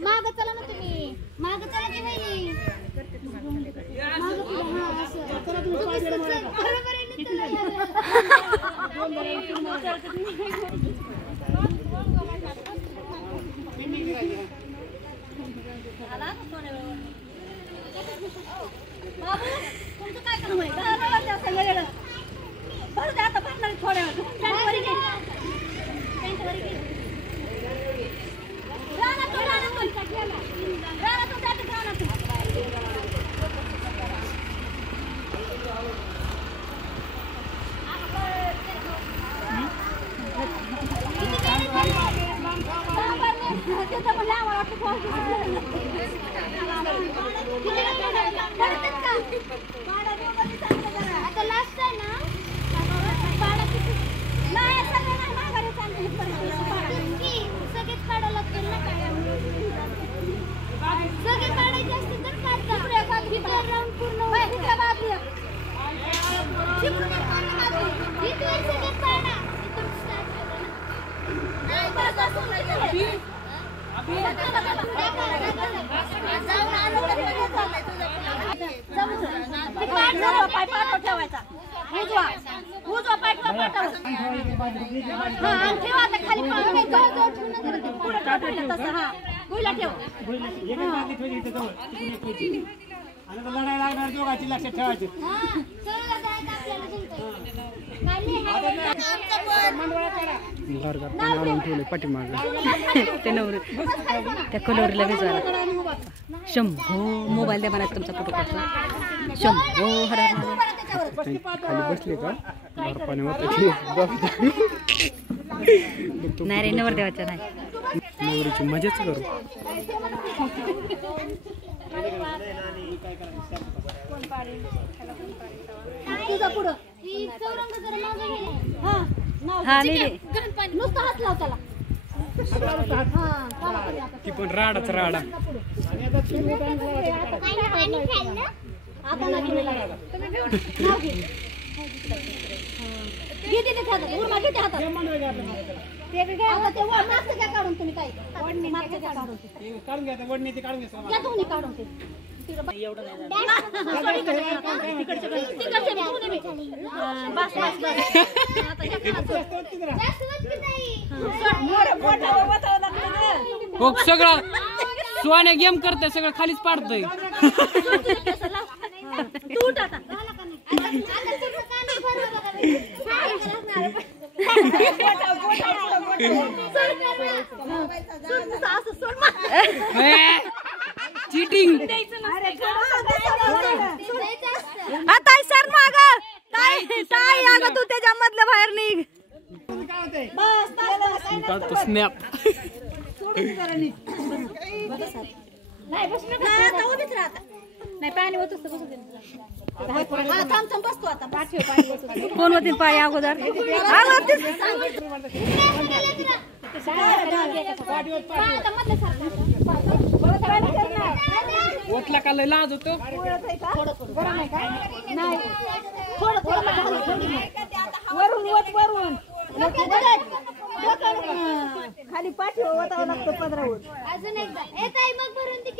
माग चला ना तुम्ही माग चला की वहिनी तुमचं काय काम आहे बरं आता भरणार थोड्या आता लास्ट आहे ना सगळेच काढायला लागतील ना काय सगळे काढायचे असतील तर काढता राऊंड पूर्ण ठेवायचा उजवा पाय ठेवा खाली तसं हा भुईला ठेव लढाई लागणार दोघांची लक्षात ठेवायची ठेवले पाठीमाग ते नवरे त्या कलवरीला विचारा शंभो मोबाईल द्या मला तुमचा फोटो काढता शंभो हरा खाली बसले का नाही रे नवर देवाच्या नाही नवरीची मजाच करू नुसतं हात लाव त्याला ती पण राडाच राडा सगळं सोने गेम करते सगळं खालीच पाडतोय चीटिंग आता सर माग ताई अगं तू त्याच्या मधलं बाहेर निघ स्नॅप नाही पाणी होत बसतो आता कोण होती पाय अगोदर ओटला का लय लाज होतो वरून खाली पाठी ओतावं लागतं पदरावर अजून एकदा मग भरून ती